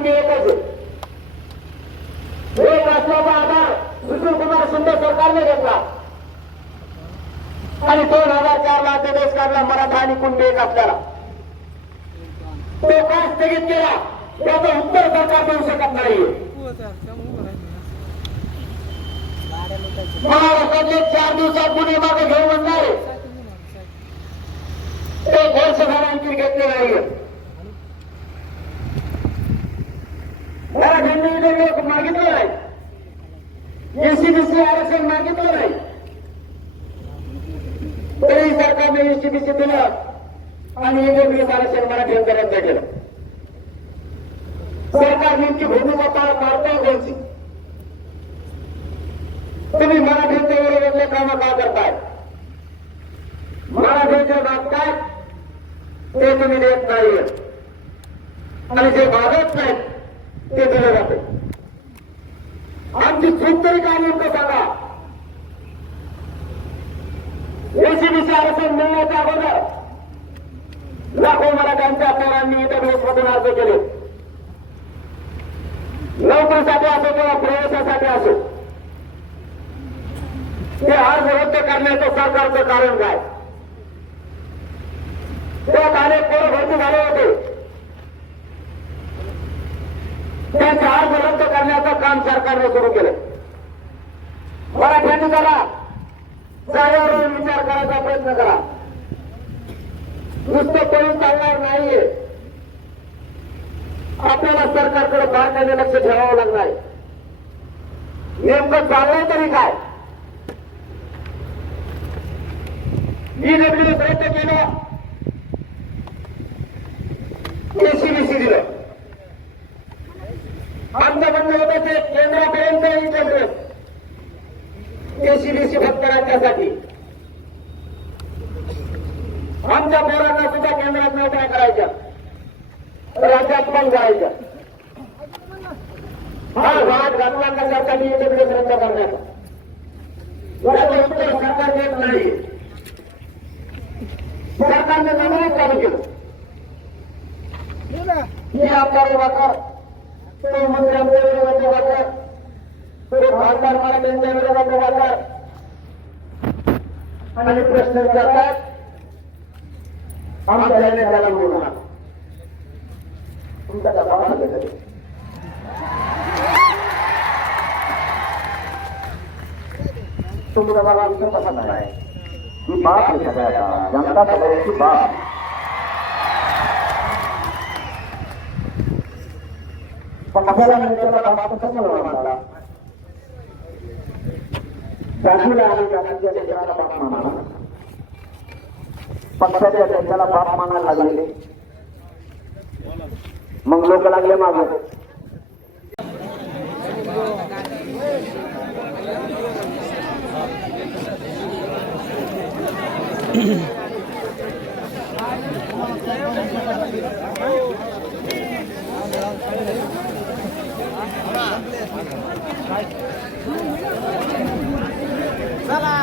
कुंडी एकच आहे. एक असल्याचा आधार सुशील कुमार शिंदे सरकारने घेतला आणि 2004 ला देश काढला मराठा आणि कुंडी एक असल्याला. तो का स्थगित केला याचं उत्तर सरकार देऊ शकत नाही. महाराष्ट्रातले 4 दिवसात गुन्हे मागे घेऊन म्हणणारे ते वर्षभरांची घेतले नाहीये. मराठ्यांनी लोक मागितलं नाही, एसीबीसी आरक्षण मागितलं नाही, तरी सरकारने एसीबीसी दिलं आणि एसीबीसी आरक्षण मराठ्यांचं रद्द केलं. सरकार नेमकी भूमिका पार पाडताय त्यांची. तुम्ही मराठ्यांच्या विरोधातले कामं का करताय? मराठ्यांच्या मागताय ते तुम्ही देत नाही आणि जे मागत नाहीत ते दिलं जाते. आमची चूक तरी काय नेमकं सांगा. एसीबीसी आरक्षण मिळण्याच्या अगोदर लाखो मराठ्यांच्या पोरांनी ईडब्ल्यूएस मधून अर्ज केले. नोकरीसाठी असो किंवा प्रवेशासाठी असो. ते अर्ज रद्द करण्याचं सरकारचं कारण काय? त्यात अनेक पोरं भरती झाले होते. त्यांचे अर्ज रद्द करण्याचं काम सरकारने सुरू केलं. मराठ्यांनी जरा जागेवर विचार करायचा प्रयत्न करा. नुसतं पळून चालणार नाहीये. आपल्याला सरकारकडे बारकाईने लक्ष ठेवावं लागणार आहे. नेमकं चाललंय तरी काय? ईडब्ल्यूएस रद्द केलं, एसीबीसी दिलं. आमचं म्हणणं होतं ते केंद्रापर्यंत ईडब्ल्यूएस, एसीबीसी फक्त राज्यासाठी. आमच्या पोरांना सुद्धा केंद्रात नोकऱ्या करायच्या, राज्यात पण जायच्या. हा वाद घातला कशासाठी ईडब्ल्यूएस रद्द करण्याचा? याचं उत्तर सरकार देत नाही. सरकारने नवीनच चालू केलं. हे आमदार वाकर, तो मंत्री आमच्या विरोधात वाकर, तो खासदार मला त्यांच्या विरोधात वाकर आणि प्रश्न विचारतात. आमच्या त्याला बोलू नका. तुमचा दबाव तुमचा दबाव आमचं पसंत आहे. ही बात आहे सगळ्याचा, जनता सगळ्याची बात. पण आपल्याला नेत्याला बाप कसं मला जातीला आणि जातीच्या नेत्याला बाप मानाला, पक्षाच्या नेत्याला बाप मानायला लागले. मग लोक लागले मागे. चला